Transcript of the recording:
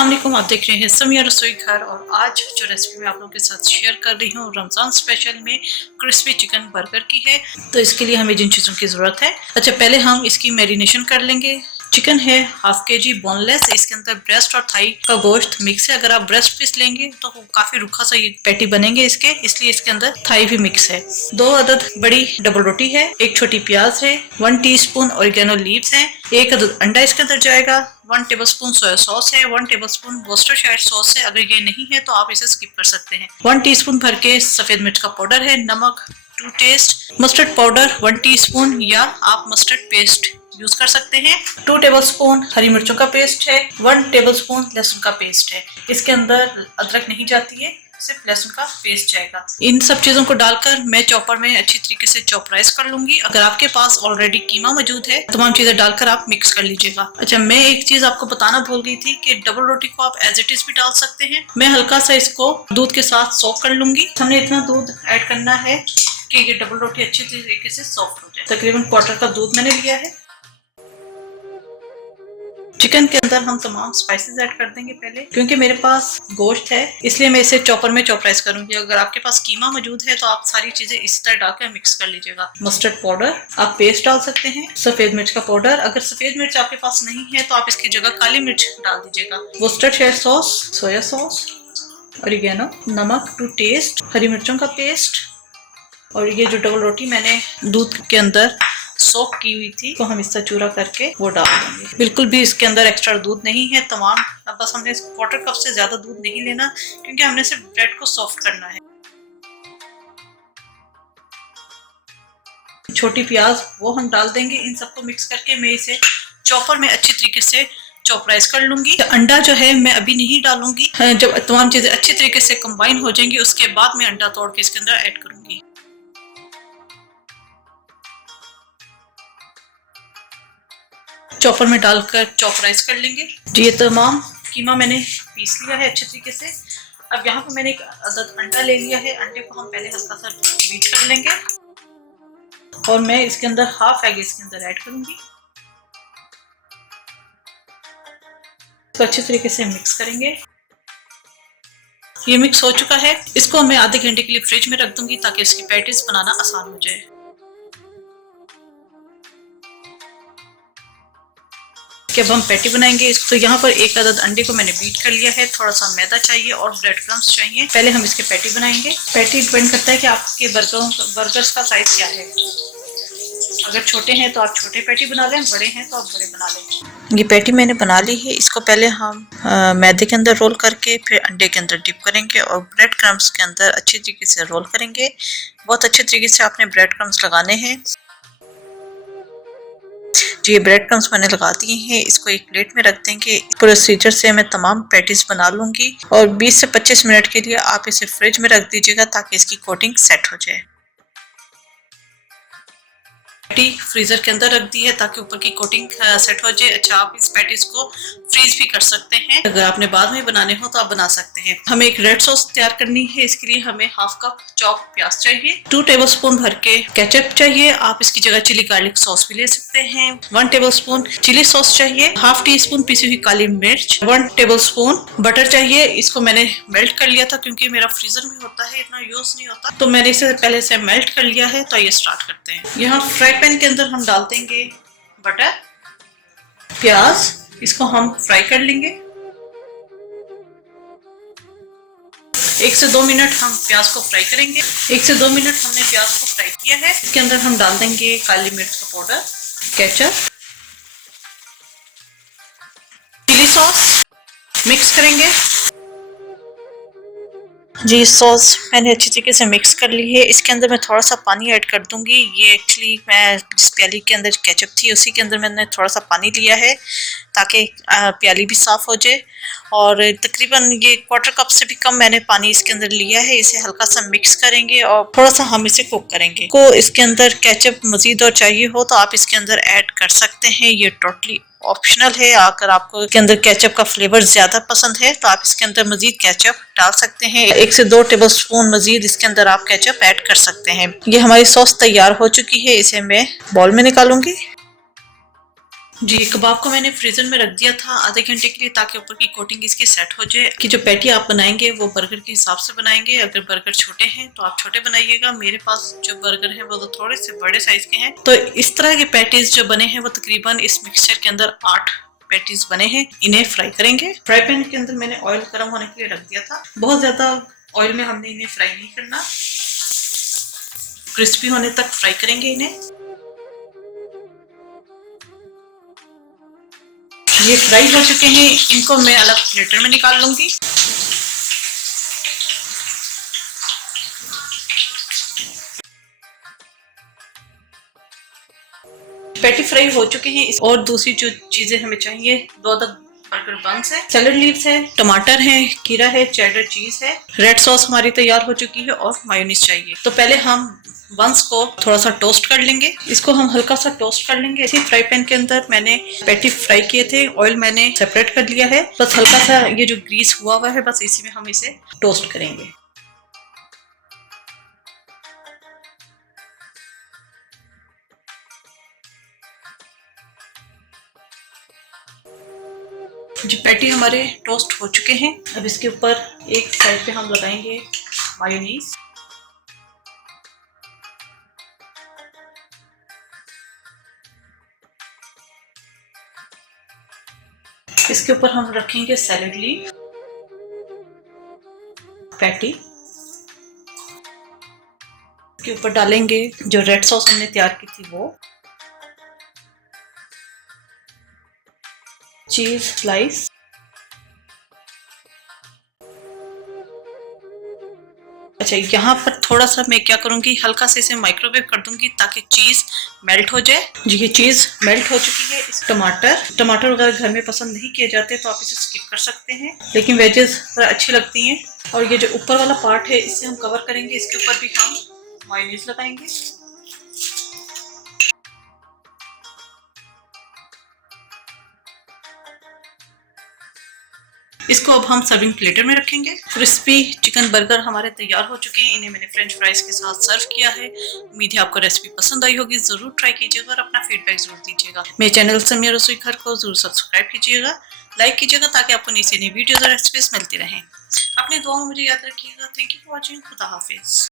अस्सलाम वालेकुम, आप देख रहे हैं समिया रसोई घर। और आज जो रेसिपी मैं आप लोगों के साथ शेयर कर रही हूँ रमज़ान स्पेशल में क्रिस्पी चिकन बर्गर की है। तो इसके लिए हमें जिन चीज़ों की ज़रूरत है, अच्छा पहले हम इसकी मैरिनेशन कर लेंगे। चिकन है हाफ kg बोनलेस, इसके अंदर ब्रेस्ट और थाई का गोश्त मिक्स है। अगर आप ब्रेस्ट पीस लेंगे तो काफी रुखा सा ये पैटी बनेंगे इसके, इसलिए इसके अंदर थाई भी मिक्स है। 2 अदद बड़ी डबल रोटी है, 1 छोटी प्याज है, 1 टीस्पून ऑरिगेनो लीव्स है, 1 अदद अंडा इसके अंदर जाएगा, 1 टेबलस्पून सोया सॉस है, 1 टेबलस्पून वोस्टरशायर सॉस है। अगर ये नहीं है तो आप इसे स्किप कर सकते हैं। 1 टीस्पून भर के सफेद मिर्च का पाउडर है, नमक to taste, mustard powder 1 teaspoon या आप मस्टर्ड पेस्ट यूज कर सकते हैं। 2 टेबलस्पून हरी मिर्चों का पेस्ट है, 1 टेबलस्पून लहसुन का पेस्ट है। इसके अंदर अदरक नहीं जाती है, सिर्फ लहसुन का पेस्ट जाएगा। इन सब चीजों को डालकर मैं चॉपर में अच्छी तरीके से चॉपराइज कर लूंगी। अगर आपके पास ऑलरेडी कीमा मौजूद है, तमाम चीजें डालकर आप मिक्स कर लीजिएगा। अच्छा, मैं एक चीज आपको बताना भूल गई थी कि डबल रोटी को आप एज इट इज भी डाल सकते हैं। मैं हल्का सा इसको दूध के साथ सॉक कर लूंगी। हमने इतना दूध ऐड करना है कि ये डबल रोटी अच्छी तरीके से सॉफ्ट हो जाए। तकरीबन क्वार्टर का दूध मैंने लिया है। चिकन के अंदर हम तमाम स्पाइसेस ऐड कर देंगे पहले, क्योंकि मेरे पास गोश्त है इसलिए मैं इसे चॉपर में चॉपराइज करूंगी। अगर आपके पास कीमा मौजूद है तो आप सारी चीजें इस तरह डालकर मिक्स कर लीजिएगा। मस्टर्ड पाउडर आप पेस्ट डाल सकते हैं, सफेद मिर्च का पाउडर, अगर सफेद मिर्च आपके पास नहीं है तो आप इसकी जगह काली मिर्च डाल दीजिएगा। Worcestershire sauce, soya sauce, oregano, नमक टू टेस्ट, हरी मिर्चों का पेस्ट, और ये जो डबल रोटी मैंने दूध के अंदर सोक की हुई थी तो हम इसका चूरा करके वो डाल देंगे। बिल्कुल भी इसके अंदर एक्स्ट्रा दूध नहीं है, तमाम बस हमने क्वार्टर कप से ज्यादा दूध नहीं लेना, क्योंकि हमने सिर्फ ब्रेड को सॉफ्ट करना है। छोटी प्याज वो हम डाल देंगे। इन सबको मिक्स करके मैं इसे चॉपर में अच्छी तरीके से चॉपराइज कर लूंगी। अंडा जो है मैं अभी नहीं डालूंगी, जब तमाम चीजें अच्छी तरीके से कंबाइन हो जाएंगी उसके बाद मैं अंडा तोड़ के इसके अंदर ऐड करूंगी। चॉपर में डालकर चॉपराइज कर लेंगे। जी, ये तमाम कीमा मैंने पीस लिया है अच्छे तरीके से। अब यहाँ पर मैंने एक अदद अंडा ले लिया है। अंडे को हम पहले हल्का सा बीट कर लेंगे और मैं इसके अंदर हाफ एग इसके अंदर ऐड करूंगी। इसको अच्छे तरीके से मिक्स करेंगे। ये मिक्स हो चुका है, इसको मैं आधे घंटे के लिए फ्रिज में रख दूंगी ताकि इसकी पैटीज बनाना आसान हो जाए। जब हम पैटी बनाएंगे तो यहाँ पर 1 अदद अंडे को मैंने बीट कर लिया है, थोड़ा सा मैदा चाहिए और ब्रेड क्रम्स चाहिए। पहले हम इसके पैटी बनाएंगे। पैटी डिपेंड करता है कि आपके बर्गर्स का साइज क्या है। अगर छोटे हैं तो आप छोटे पैटी बना लें, बड़े हैं तो आप बड़े बना लें। ये पैटी मैंने बना ली है। इसको पहले हम मैदे के अंदर रोल करके फिर अंडे के अंदर डिप करेंगे और ब्रेड क्रम्स के अंदर अच्छी तरीके से रोल करेंगे। बहुत अच्छे तरीके से आपने ब्रेड क्रम्स लगाने हैं। ये ब्रेड क्रम्स मैंने लगा दिए हैं, इसको एक प्लेट में रख देंगे। प्रोसीजर से मैं तमाम पैटीज बना लूंगी और 20 से 25 मिनट के लिए आप इसे फ्रिज में रख दीजिएगा ताकि इसकी कोटिंग सेट हो जाए। पैटी फ्रीजर के अंदर रख दी है ताकि ऊपर की कोटिंग सेट हो जाए। अच्छा, आप इस पैटीज को फ्रीज भी कर सकते हैं। अगर आपने बाद में बनाने हो तो आप बना सकते हैं। हमें एक रेड सॉस तैयार करनी है। इसके लिए हमें हाफ कप चॉप प्याज चाहिए, 2 टेबलस्पून भर के केचप चाहिए, आप इसकी जगह चिली गार्लिक सॉस भी ले सकते हैं। 1 टेबलस्पून चिली सॉस चाहिए, हाफ टी स्पून पिसी हुई काली मिर्च, 1 टेबलस्पून बटर चाहिए। इसको मैंने मेल्ट कर लिया था क्योंकि मेरा फ्रीजर में होता है, इतना यूज नहीं होता, तो मैंने इसे पहले से मेल्ट कर लिया है। तो ये स्टार्ट करते हैं। यहाँ फ्राई पैन के अंदर हम डाल देंगे बटर, प्याज, इसको हम फ्राई कर लेंगे। 1 से 2 मिनट हम प्याज को फ्राई करेंगे। 1 से 2 मिनट हमने प्याज को फ्राई किया है। इसके अंदर हम डाल देंगे काली मिर्च का powder, ketchup, chilli sauce, mix करेंगे। जी, सॉस मैंने अच्छी तरीके से मिक्स कर ली है। इसके अंदर मैं थोड़ा सा पानी ऐड कर दूंगी। ये एक्चुअली मैं जिस प्याली के अंदर केचप थी उसी के अंदर मैंने थोड़ा सा पानी लिया है ताकि प्याली भी साफ हो जाए। और तकरीबन ये क्वार्टर कप से भी कम मैंने पानी इसके अंदर लिया है। इसे हल्का सा मिक्स करेंगे और थोड़ा सा हम इसे कुक करेंगे। को इसके अंदर केचप मजीद और चाहिए हो तो आप इसके अंदर ऐड कर सकते हैं। ये टोटली ऑप्शनल है। अगर आपको इसके अंदर केचप का फ्लेवर ज्यादा पसंद है तो आप इसके अंदर मजीद केचप डाल सकते हैं। 1 से 2 टेबलस्पून मजीद इसके अंदर आप केचप ऐड कर सकते हैं। ये हमारी सॉस तैयार हो चुकी है। इसे मैं बाउल में निकालूंगी। जी, कबाब को मैंने फ्रीजर में रख दिया था आधे घंटे के लिए, ताकि ऊपर की कोटिंग इसकी सेट हो जाए। कि जो पैटी आप बनाएंगे वो बर्गर के हिसाब से बनाएंगे। अगर बर्गर छोटे हैं तो आप छोटे बनाइएगा। मेरे पास जो बर्गर है वो तो थोड़े से बड़े साइज के हैं, तो इस तरह के पैटीज जो बने हैं वो तकरीबन इस मिक्सचर के अंदर 8 पैटीज बने हैं। इन्हें फ्राई करेंगे। फ्राई पैन के अंदर मैंने ऑयल गर्म होने के लिए रख दिया था। बहुत ज्यादा ऑयल में हमने इन्हें फ्राई नहीं करना, क्रिस्पी होने तक फ्राई करेंगे इन्हें। ये फ्राई हो चुके हैं, इनको मैं अलग प्लेटर में निकाल लूंगी। पैटी फ्राई हो चुके हैं। और दूसरी जो चीजें हमें चाहिए, 2 अदद बर्गर बंस है, सैलड लीव्स है, टमाटर है, खीरा है, चेडर चीज है, रेड सॉस हमारी तैयार हो चुकी है और मायोनीज चाहिए। तो पहले हम बंस को थोड़ा सा टोस्ट कर लेंगे। इसको हम हल्का सा टोस्ट कर लेंगे। इसी फ्राई पैन के अंदर मैंने पैटी फ्राई किए थे, ऑयल मैंने सेपरेट कर लिया है। बस हल्का सा ये जो ग्रीस हुआ हुआ है, बस इसी में हम इसे टोस्ट करेंगे। जी, पैटी हमारे टोस्ट हो चुके हैं। अब इसके ऊपर एक साइड पे हम लगाएंगे मायोनीज। इसके ऊपर हम रखेंगे सैलड लीफ, पैटी के ऊपर डालेंगे जो रेड सॉस हमने तैयार की थी वो, चीज स्लाइस, अच्छा यहाँ पर थोड़ा सा मैं क्या करूंगी, हल्का से इसे माइक्रोवेव कर दूंगी ताकि चीज मेल्ट हो जाए। जी, ये चीज मेल्ट हो चुकी है। इस टमाटर वगैरह घर में पसंद नहीं किए जाते तो आप इसे स्किप कर सकते हैं, लेकिन वेजेस अच्छी लगती हैं। और ये जो ऊपर वाला पार्ट है इसे हम कवर करेंगे। इसके ऊपर भी हम मायोनीज लगाएंगे। इसको अब हम सर्विंग प्लेटर में रखेंगे। क्रिस्पी चिकन बर्गर हमारे तैयार हो चुके हैं। इन्हें मैंने फ्रेंच फ्राइज के साथ सर्व किया है। उम्मीद है आपको रेसिपी पसंद आई होगी। जरूर ट्राई कीजिएगा और अपना फीडबैक जरूर दीजिएगा। मेरे चैनल समिया रसोई घर को जरूर सब्सक्राइब कीजिएगा, लाइक कीजिएगा, ताकि आपको नई से नई वीडियोज और रेसिपीज मिलती रहें। अपनी दुआओं में मुझे याद रखिएगा। Thank you for watching. खुदा हाफिज।